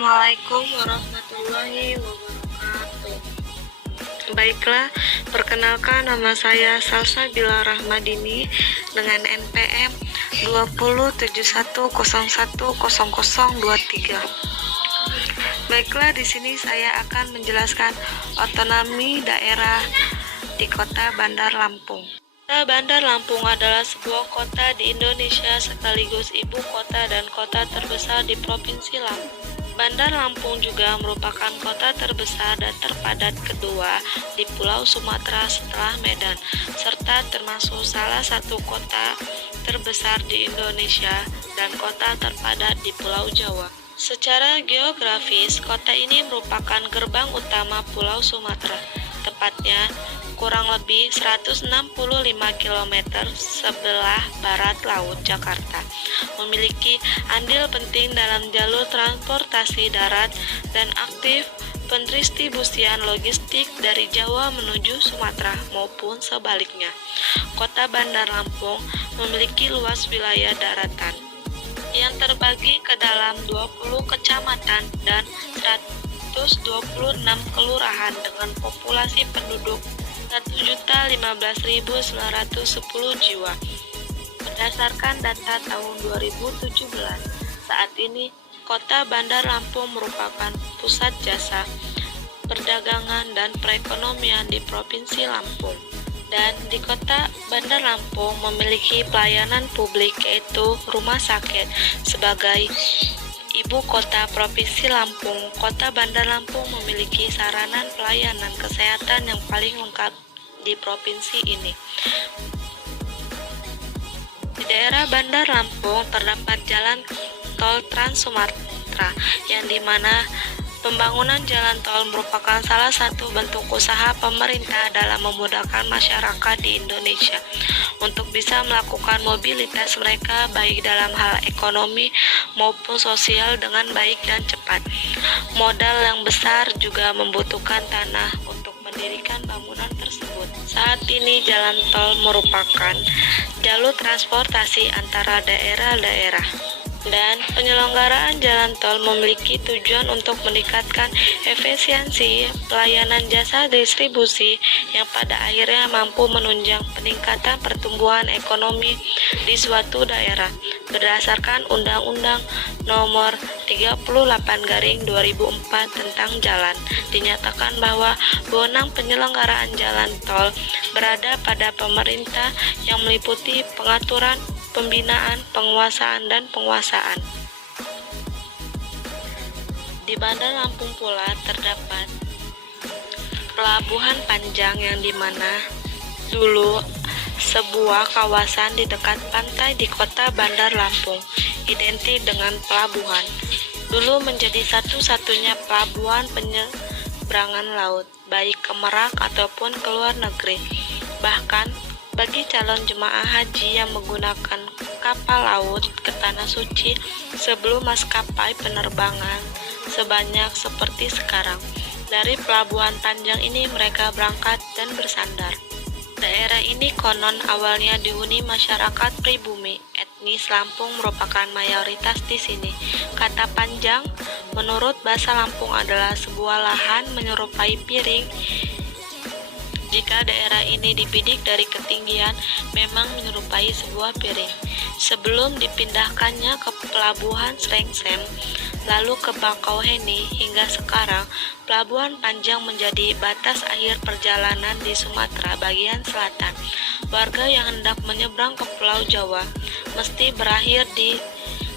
Assalamualaikum warahmatullahi wabarakatuh. Baiklah, perkenalkan nama saya Salsabila Rahmadini dengan NPM 2071010023. Baiklah, di sini saya akan menjelaskan otonomi daerah di Kota Bandar Lampung. Kota Bandar Lampung adalah sebuah kota di Indonesia sekaligus ibu kota dan kota terbesar di Provinsi Lampung. Bandar Lampung juga merupakan kota terbesar dan terpadat kedua di Pulau Sumatera setelah Medan, serta termasuk salah satu kota terbesar di Indonesia dan kota terpadat di Pulau Jawa. Secara geografis, kota ini merupakan gerbang utama Pulau Sumatera, tepatnya kurang lebih 165 km sebelah barat Laut Jakarta, memiliki andil penting dalam jalur transportasi darat dan aktif pendistribusian logistik dari Jawa menuju Sumatera maupun sebaliknya. Kota Bandar Lampung memiliki luas wilayah daratan yang terbagi ke dalam 20 kecamatan dan 126 kelurahan dengan populasi penduduk 1.015.910 jiwa. Berdasarkan data tahun 2017, saat ini Kota Bandar Lampung merupakan pusat jasa, perdagangan, dan perekonomian di Provinsi Lampung. Dan di Kota Bandar Lampung memiliki pelayanan publik yaitu rumah sakit sebagai Ibu Kota Provinsi Lampung. Kota Bandar Lampung memiliki sarana pelayanan kesehatan yang paling lengkap di provinsi ini. Di daerah Bandar Lampung terdapat jalan tol Trans Sumatera yang dimana pembangunan jalan tol merupakan salah satu bentuk usaha pemerintah dalam memudahkan masyarakat di Indonesia untuk bisa melakukan mobilitas mereka baik dalam hal ekonomi maupun sosial dengan baik dan cepat. Modal yang besar juga membutuhkan tanah untuk mendirikan bangunan tersebut. Saat ini jalan tol merupakan jalur transportasi antara daerah-daerah. Dan penyelenggaraan jalan tol memiliki tujuan untuk meningkatkan efisiensi pelayanan jasa distribusi yang pada akhirnya mampu menunjang peningkatan pertumbuhan ekonomi di suatu daerah. Berdasarkan Undang-Undang Nomor 38/2004 tentang jalan, dinyatakan bahwa wewenang penyelenggaraan jalan tol berada pada pemerintah yang meliputi pengaturan, pembinaan, penguasaan, dan penguasaan. Di Bandar Lampung pula terdapat Pelabuhan Panjang yang dimana dulu sebuah kawasan di dekat pantai di Kota Bandar Lampung identik dengan pelabuhan. Dulu menjadi satu-satunya pelabuhan penyeberangan laut, baik ke Merak ataupun ke luar negeri. Bahkan bagi calon jemaah haji yang menggunakan kapal laut ke Tanah Suci sebelum maskapai penerbangan sebanyak seperti sekarang. Dari Pelabuhan Panjang ini mereka berangkat dan bersandar. Daerah ini konon awalnya dihuni masyarakat pribumi. Etnis Lampung merupakan mayoritas di sini. Kata panjang menurut bahasa Lampung adalah sebuah lahan menyerupai piring. Jika daerah ini dibidik dari ketinggian, memang menyerupai sebuah piring. Sebelum dipindahkannya ke Pelabuhan Srengsem, lalu ke Bakauheni, hingga sekarang, Pelabuhan Panjang menjadi batas akhir perjalanan di Sumatera bagian selatan. Warga yang hendak menyeberang ke Pulau Jawa mesti berakhir di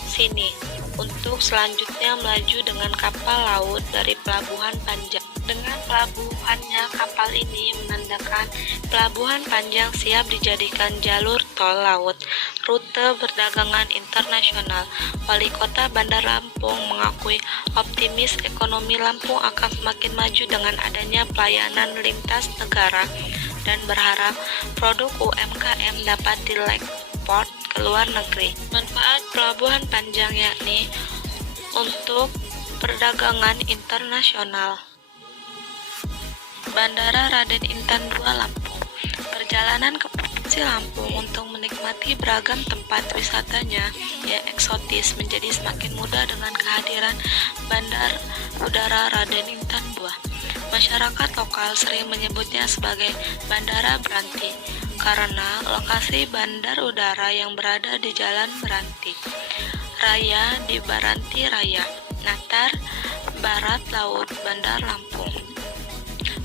sini untuk selanjutnya melaju dengan kapal laut dari Pelabuhan Panjang. Dengan pelabuhannya kapal ini menandakan Pelabuhan Panjang siap dijadikan jalur tol laut, rute perdagangan internasional. Wali Kota Bandar Lampung mengakui optimis ekonomi Lampung akan semakin maju dengan adanya pelayanan lintas negara dan berharap produk UMKM dapat diekspor ke luar negeri. Manfaat Pelabuhan Panjang yakni untuk perdagangan internasional. Bandara Raden Intan II Lampung. Perjalanan ke Provinsi Lampung untuk menikmati beragam tempat wisatanya yang eksotis menjadi semakin mudah dengan kehadiran Bandar Udara Raden Intan II. Masyarakat lokal sering menyebutnya sebagai Bandara Beranti karena lokasi bandar udara yang berada di Jalan Beranti Raya di Baranti Raya, Natar, Barat Laut, Bandar Lampung,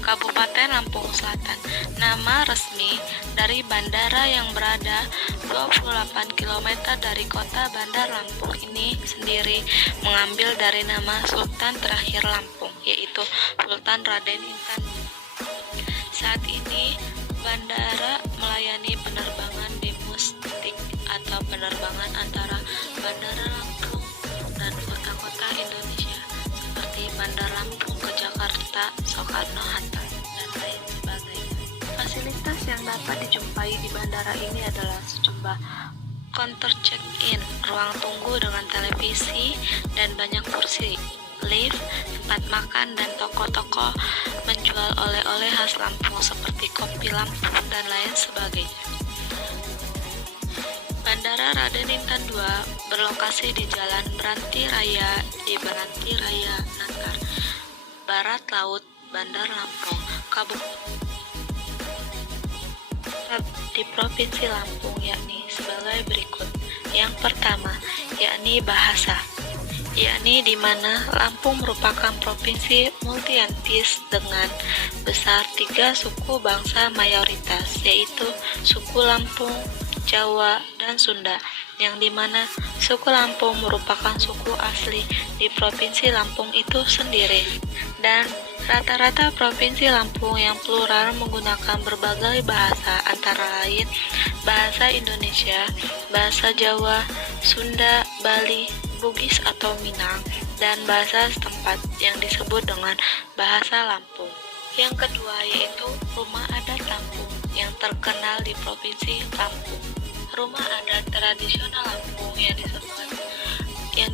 Kabupaten Lampung Selatan. Nama resmi dari bandara yang berada 28 km dari kota Bandar Lampung ini sendiri mengambil dari nama Sultan terakhir Lampung, yaitu Sultan Raden Intan. Saat ini, bandara melayani penerbangan domestik atau penerbangan antara Bandara Lampung dan kota-kota Indonesia seperti Bandar Lampung ke Jakarta, Soekarno-Hatta, dan lain sebagainya. Fasilitas yang dapat dijumpai di bandara ini adalah sejumlah counter check-in, ruang tunggu dengan televisi dan banyak kursi, lift, tempat makan, dan toko-toko menjual oleh-oleh khas Lampung seperti kopi Lampung dan lain sebagainya. Bandara Raden Intan II berlokasi di Jalan Beranti Raya di Baranti Raya, Natar, Barat Laut, Bandar Lampung, di Provinsi Lampung, yakni sebagai berikut. Yang pertama, yakni bahasa, yakni di mana Lampung merupakan provinsi multietnis dengan besar 3 suku bangsa mayoritas, yaitu suku Lampung, Jawa, dan Sunda, yang dimana suku Lampung merupakan suku asli di Provinsi Lampung itu sendiri, dan rata-rata Provinsi Lampung yang plural menggunakan berbagai bahasa antara lain bahasa Indonesia, bahasa Jawa, Sunda, Bali, Bugis atau Minang, dan bahasa setempat yang disebut dengan bahasa Lampung. Yang kedua yaitu rumah adat Lampung yang terkenal di Provinsi Lampung. Rumah adat tradisional Lampung yang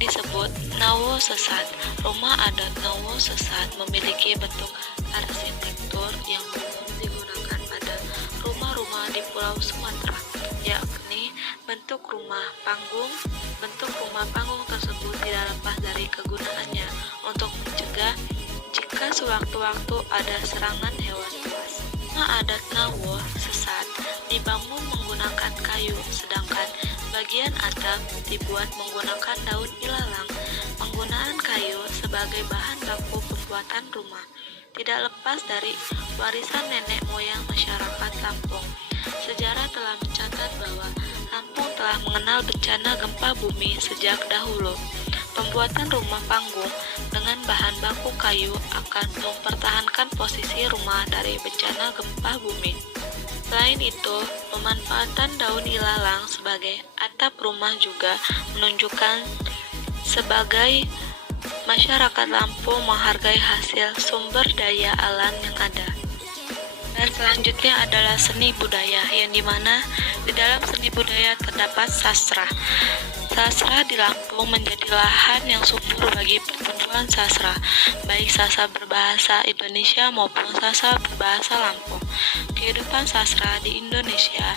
disebut Nawo Sesat. Rumah adat Nawo Sesat memiliki bentuk arsitektur yang umum digunakan pada rumah-rumah di Pulau Sumatera, yakni bentuk rumah panggung. Bentuk rumah panggung tersebut tidak lepas dari kegunaannya untuk mencegah jika sewaktu-waktu ada serangan hewan buas. Rumah adat Nawo Sesat dibangun menggunakan kayu, sedangkan bagian atap dibuat menggunakan daun ilalang. Penggunaan kayu sebagai bahan baku pembuatan rumah tidak lepas dari warisan nenek moyang masyarakat Lampung. Sejarah telah mencatat bahwa Lampung telah mengenal bencana gempa bumi sejak dahulu. Pembuatan rumah panggung dengan bahan baku kayu akan mempertahankan posisi rumah dari bencana gempa bumi. Selain itu, pemanfaatan daun ilalang sebagai atap rumah juga menunjukkan sebagai masyarakat Lampung menghargai hasil sumber daya alam yang ada. Dan selanjutnya adalah seni budaya, yang dimana di dalam seni budaya terdapat sastra. Sastra di Lampung menjadi lahan yang subur bagi pertumbuhan sastra, baik sastra berbahasa Indonesia maupun sastra berbahasa Lampung. Kehidupan sastra di Indonesia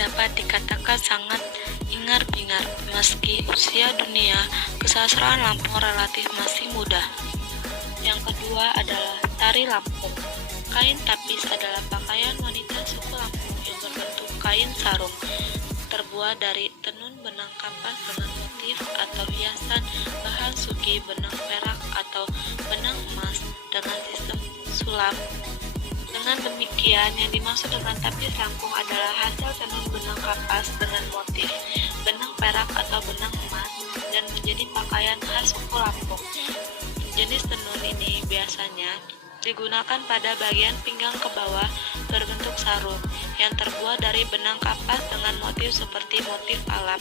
dapat dikatakan sangat hingar-bingar, meski usia dunia kesastraan Lampung relatif masih muda. Yang kedua adalah tari Lampung. Kain tapis adalah pakaian wanita suku Lampung yang berbentuk kain sarung, terbuat dari tenun benang kapas dengan motif atau hiasan bahan sugi benang perak atau benang emas dengan sistem sulam. Dengan demikian, yang dimaksud dengan tapis Lampung adalah hasil tenun benang kapas dengan motif benang perak atau benang emas dan menjadi pakaian khas suku Lampung. Jenis tenun ini biasanya digunakan pada bagian pinggang ke bawah berbentuk sarung yang terbuat dari benang kapas dengan motif seperti motif alam,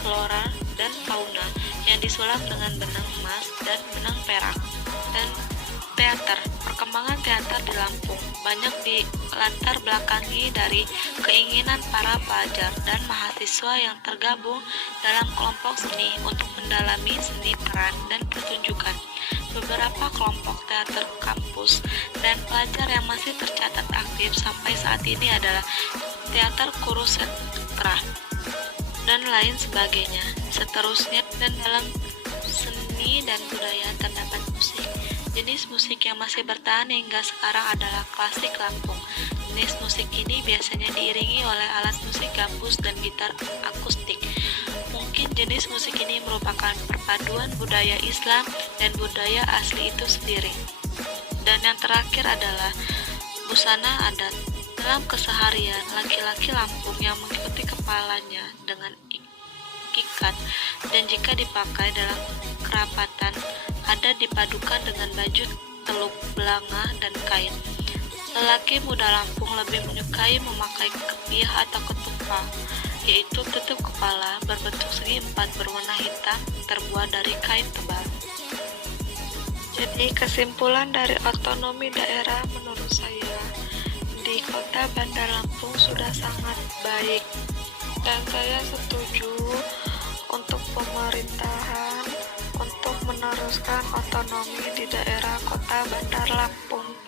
flora, dan fauna yang disulam dengan benang emas dan benang perak. Dan teater. Perkembangan teater di Lampung banyak dilatar belakangi dari keinginan para pelajar dan mahasiswa yang tergabung dalam kelompok seni untuk mendalami seni peran dan pertunjukan. Beberapa kelompok teater kampus dan pelajar yang masih tercatat aktif sampai saat ini adalah teater Kurukshetra, dan lain sebagainya. Seterusnya, dan dalam seni dan budaya terdapat musik. Jenis musik yang masih bertahan hingga sekarang adalah klasik Lampung. Jenis musik ini biasanya diiringi oleh alat musik gambus dan gitar akustik. Mungkin jenis musik ini merupakan perpaduan budaya Islam dan budaya asli itu sendiri. Dan yang terakhir adalah busana adat. Dalam keseharian, laki-laki Lampung yang mengikuti kepalanya dengan ikat, dan jika dipakai dalam kerapatan, ada dipadukan dengan baju teluk belanga dan kain. Lelaki muda Lampung lebih menyukai memakai kepiyah atau ketupa, yaitu tutup kepala berbentuk segi empat berwarna hitam terbuat dari kain tebal. Jadi kesimpulan dari otonomi daerah menurut saya di Kota Bandar Lampung sudah sangat baik, dan saya setuju untuk pemerintahan untuk meneruskan otonomi di daerah Kota Bandar Lampung.